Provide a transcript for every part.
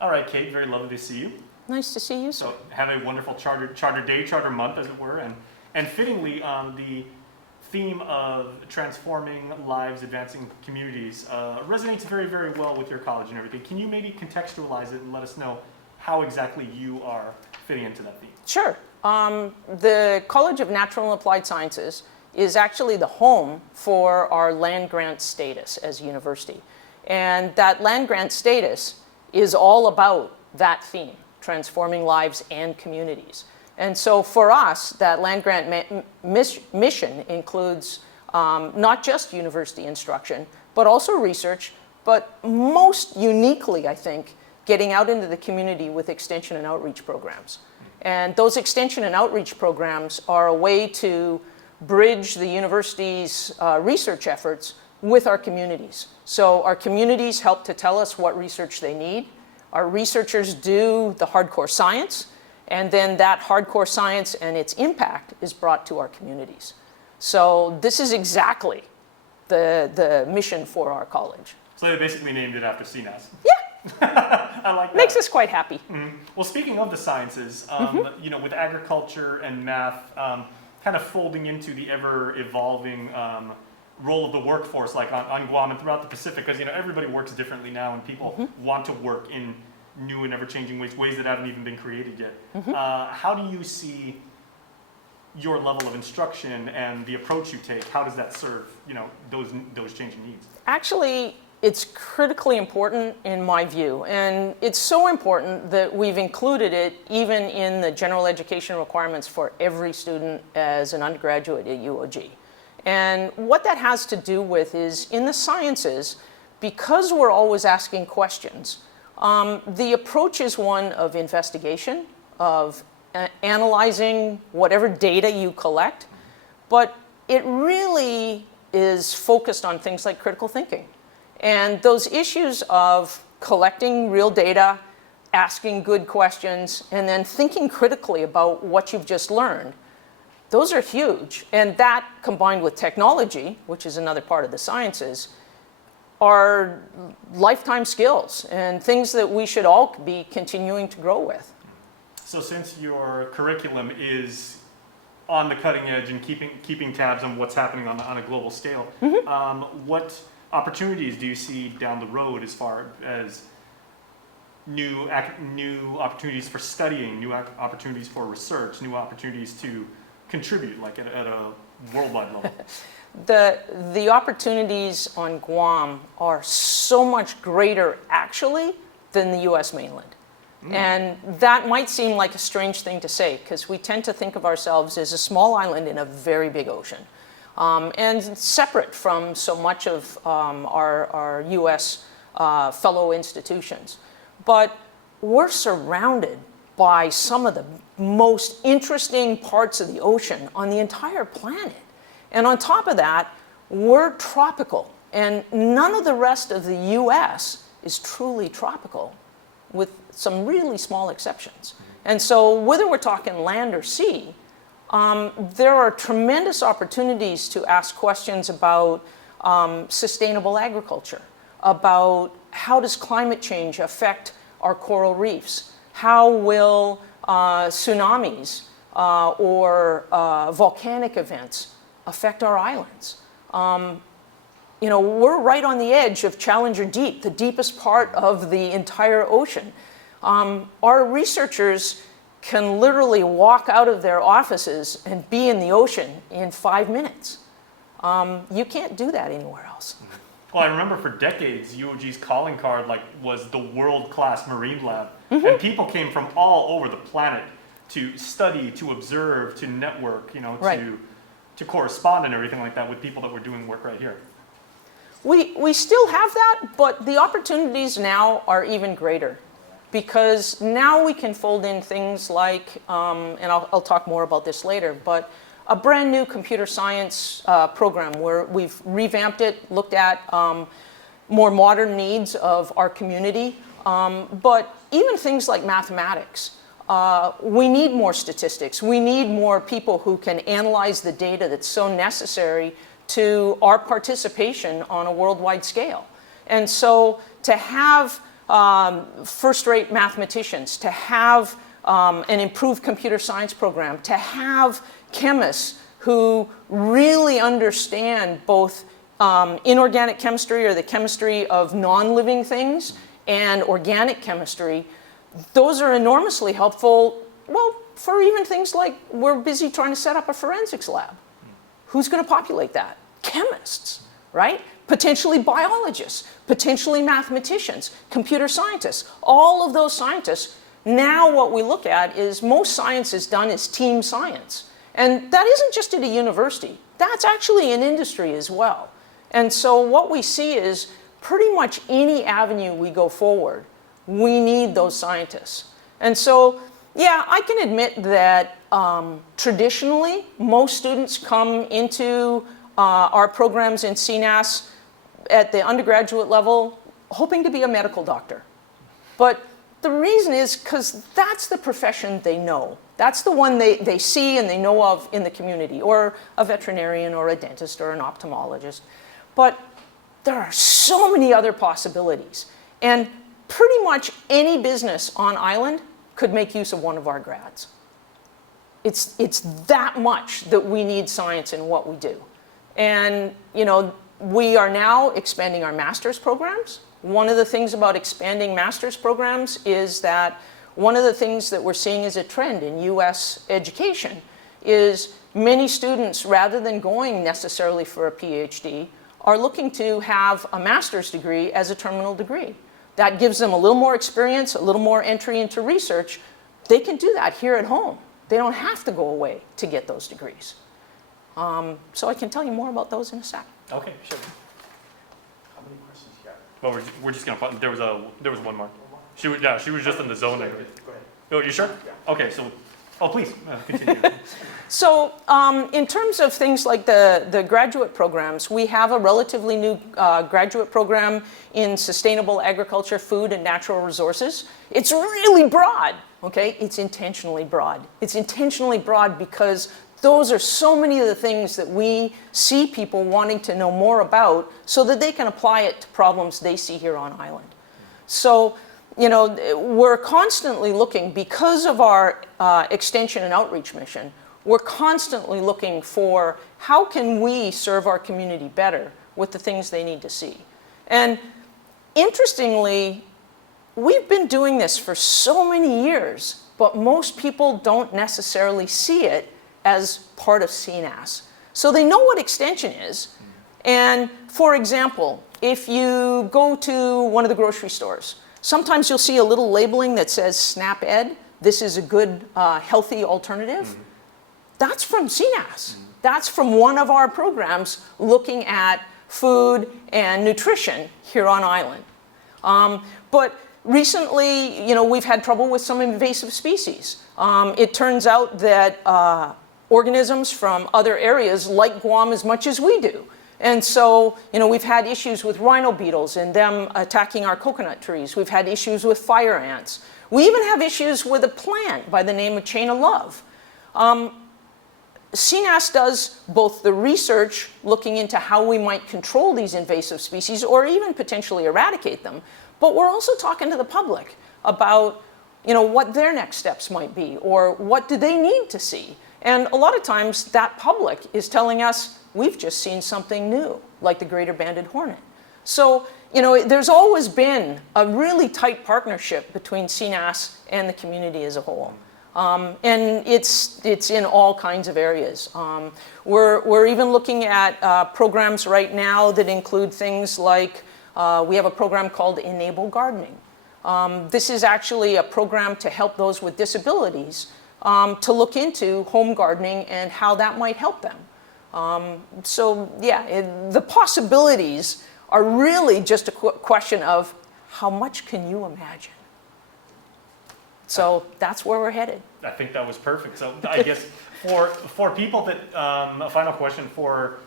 All right, Kate, very lovely to see you. Nice to see you, sir. So have a wonderful Charter Day, Charter Month, as it were, and fittingly, the theme of transforming lives, advancing communities resonates very, very well with your college and everything. Can you maybe contextualize it and let us know how exactly you are fitting into that theme? Sure. The College of Natural and Applied Sciences is actually the home for our land grant status as a university. And that land grant status is all about that theme, transforming lives and communities. And so for us, that land grant mission includes not just university instruction, but also research, but most uniquely, I think, getting out into the community with extension and outreach programs. And those extension and outreach programs are a way to bridge the university's research efforts with our communities. So our communities help to tell us what research they need. Our researchers do the hardcore science, and then that hardcore science and its impact is brought to our communities. So this is exactly the mission for our college. So they basically named it after CNAS. Yeah. I like that. Makes us quite happy. Mm-hmm. Well, speaking of the sciences, you know, with agriculture and math kind of folding into the ever-evolving role of the workforce, like on Guam and throughout the Pacific, because, you know, everybody works differently now, and people want to work in new and ever-changing ways that haven't even been created yet. How do you see your level of instruction and the approach you take? How does that serve, you know, those changing needs? Actually, it's critically important in my view, and it's so important that we've included it even in the general education requirements for every student as an undergraduate at UOG. And what that has to do with is, in the sciences, because we're always asking questions, the approach is one of investigation, of analyzing whatever data you collect, but it really is focused on things like critical thinking. And those issues of collecting real data, asking good questions, and then thinking critically about what you've just learned, those are huge. And that, combined with technology, which is another part of the sciences, are lifetime skills and things that we should all be continuing to grow with. So since your curriculum is on the cutting edge and keeping tabs on what's happening on a global scale, what opportunities do you see down the road as far as new opportunities for studying, new opportunities for research, new opportunities to contribute, like at a worldwide level? The opportunities on Guam are so much greater, actually, than the U.S. mainland. And that might seem like a strange thing to say, because we tend to think of ourselves as a small island in a very big ocean, and separate from so much of our U.S. Fellow institutions. But we're surrounded by some of the most interesting parts of the ocean on the entire planet. And on top of that, we're tropical. And none of the rest of the U.S. is truly tropical, with some really small exceptions. And so whether we're talking land or sea, there are tremendous opportunities to ask questions about sustainable agriculture, about how does climate change affect our coral reefs? How will tsunamis or volcanic events affect our islands? You know, we're right on the edge of Challenger Deep, the deepest part of the entire ocean. Our researchers can literally walk out of their offices and be in the ocean in 5 minutes. You can't do that anywhere else. Well, I remember for decades, UOG's calling card was the world-class marine lab. And people came from all over the planet to study, to observe, to network, you know, to correspond and everything like that with people that were doing work right here. We still have that, but the opportunities now are even greater, because now we can fold in things like, and I'll talk more about this later, but a brand new computer science program where we've revamped it, looked at more modern needs of our community, but even things like mathematics. We need more statistics. We need more people who can analyze the data that's so necessary to our participation on a worldwide scale. And so to have first-rate mathematicians, to have an improved computer science program, to have chemists who really understand both inorganic chemistry, or the chemistry of non-living things, and organic chemistry. Those are enormously helpful, well, for even things like we're busy trying to set up a forensics lab. Who's going to populate that? Chemists, right? Potentially biologists, potentially mathematicians, computer scientists, all of those scientists. Now what we look at is most science is done as team science. And that isn't just at a university. That's actually in industry as well. And so what we see is pretty much any avenue we go forward, we need those scientists. And so, yeah, I can admit that traditionally, most students come into our programs in CNAS at the undergraduate level hoping to be a medical doctor. But the reason is because that's the profession they know. That's the one they see and they know of in the community, or a veterinarian or a dentist or an ophthalmologist. But there are so many other possibilities. And pretty much any business on island could make use of one of our grads. It's that much that we need science in what we do. And, you know, we are now expanding our master's programs. One of the things about expanding master's programs is that one of the things that we're seeing as a trend in US education is many students, rather than going necessarily for a PhD, are looking to have a master's degree as a terminal degree. That gives them a little more experience, a little more entry into research. They can do that here at home. They don't have to go away to get those degrees. So I can tell you more about those in a sec. Okay, sure. How many questions you got? Well, we're just gonna put, there was one more. She was just in the zone there. Go ahead. Oh, you sure? Yeah. Okay, so, oh, please, continue. So in terms of things like the graduate programs, we have a relatively new graduate program in sustainable agriculture, food, and natural resources. It's really broad, okay? It's intentionally broad. It's intentionally broad because those are so many of the things that we see people wanting to know more about so that they can apply it to problems they see here on island. So, you know, we're constantly looking, because of our extension and outreach mission, we're constantly looking for how can we serve our community better with the things they need to see. And interestingly, we've been doing this for so many years, but most people don't necessarily see it as part of CNAS. So they know what extension is. And for example, if you go to one of the grocery stores, sometimes you'll see a little labeling that says SNAP Ed. This is a good, healthy alternative. Mm-hmm. That's from CNAS. Mm-hmm. That's from one of our programs looking at food and nutrition here on island. But recently, you know, we've had trouble with some invasive species. It turns out that organisms from other areas like Guam as much as we do. And so, you know, we've had issues with rhino beetles and them attacking our coconut trees. We've had issues with fire ants. We even have issues with a plant by the name of chain of love. CNAS does both the research looking into how we might control these invasive species or even potentially eradicate them, but we're also talking to the public about, you know, what their next steps might be or what do they need to see. And a lot of times that public is telling us, we've just seen something new, like the greater banded hornet. So, you know, there's always been a really tight partnership between CNAS and the community as a whole. And it's in all kinds of areas. We're even looking at programs right now that include things like, we have a program called Enable Gardening. This is actually a program to help those with disabilities to look into home gardening and how that might help them. So yeah, the possibilities are really just a question of how much can you imagine? So that's where we're headed. I think that was perfect. So I guess for people that, a final question for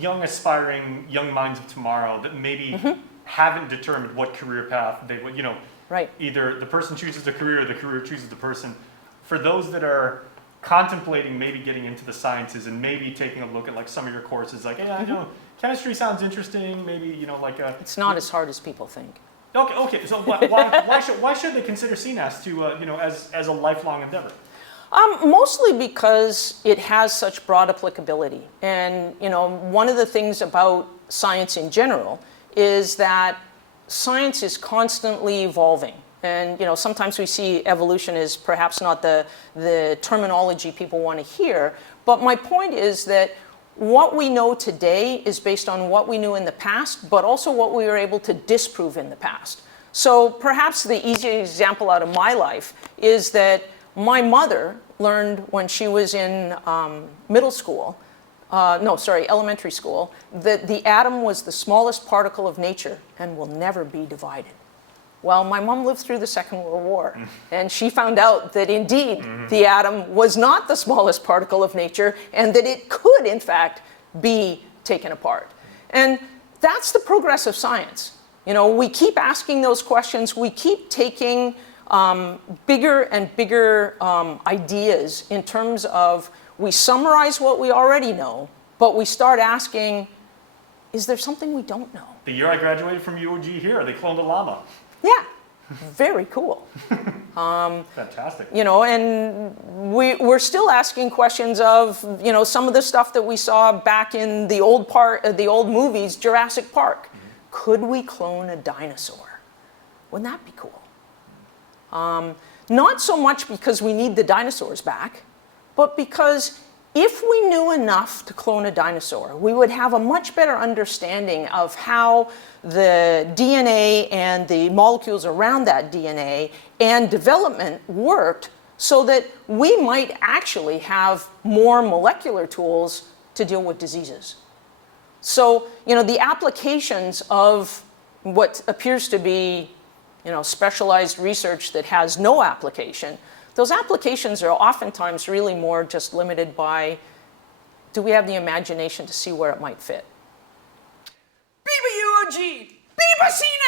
young aspiring, young minds of tomorrow that maybe haven't determined what career path they would, you know, Right. Either the person chooses the career or the career chooses the person. For those that are contemplating maybe getting into the sciences and maybe taking a look at like some of your courses, like, yeah, you know, chemistry sounds interesting, maybe, you know, like a... It's not as hard as people think. Okay. So why should they consider CNAS to as a lifelong endeavor? Mostly because it has such broad applicability. And one of the things about science in general is that science is constantly evolving. And sometimes we see evolution as perhaps not the terminology people want to hear. But my point is that what we know today is based on what we knew in the past, but also what we were able to disprove in the past. So perhaps the easy example out of my life is that my mother learned when she was in elementary school, that the atom was the smallest particle of nature and will never be divided. Well, my mom lived through the Second World War, and she found out that indeed the atom was not the smallest particle of nature, and that it could, in fact, be taken apart. And that's the progress of science. We keep asking those questions. We keep taking bigger and bigger ideas in terms of we summarize what we already know, but we start asking, is there something we don't know? The year I graduated from UOG here, they cloned a llama. Yeah, very cool. Fantastic. And we're still asking questions of, some of the stuff that we saw back in the old movies, Jurassic Park. Could we clone a dinosaur? Wouldn't that be cool? Not so much because we need the dinosaurs back, but because if we knew enough to clone a dinosaur, we would have a much better understanding of how the DNA and the molecules around that DNA and development worked, so that we might actually have more molecular tools to deal with diseases. So, the applications of what appears to be, specialized research that has no application, those applications are oftentimes really more just limited by, do we have the imagination to see where it might fit? Viva UOG! Viva CNAS!